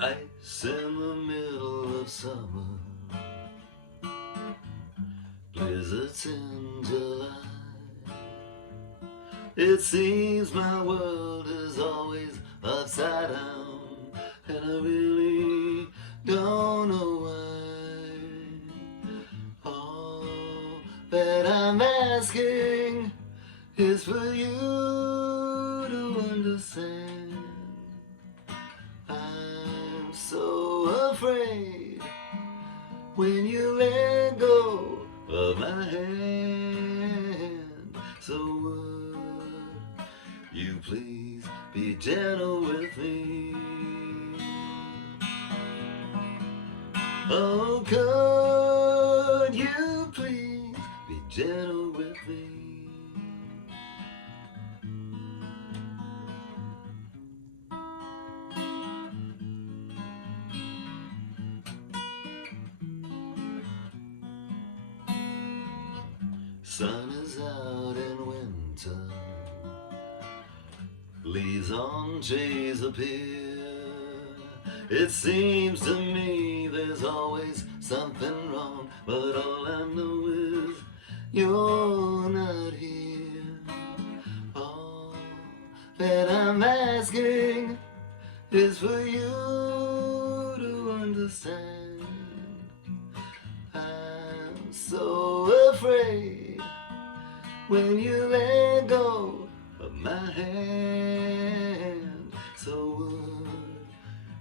Ice in the middle of summer, blizzards in July. It seems my world is always upside down, and I really don't know why. All that I'm asking is for you to understand. I'm so afraid when you let go of my hand. So would you please be gentle with me? Oh, could you please be gentle with me? Sun is out in winter, leaves on trees appear. It seems to me there's always something wrong, but all I know is you're not here. All that I'm asking is for you to understand. I'm so afraid when you let go of my hand. So would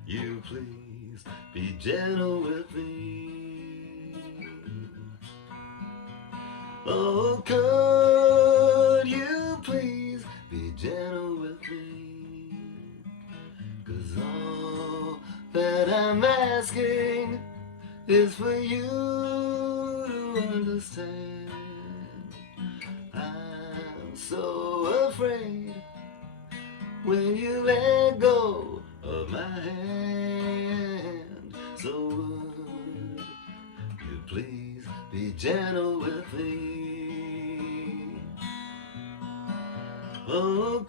you please be gentle with me? Oh, could you please be gentle with me? 'Cause all that I'm asking is for you to understand. I'm so afraid when you let go of my hand. So would you please be gentle with me? Oh,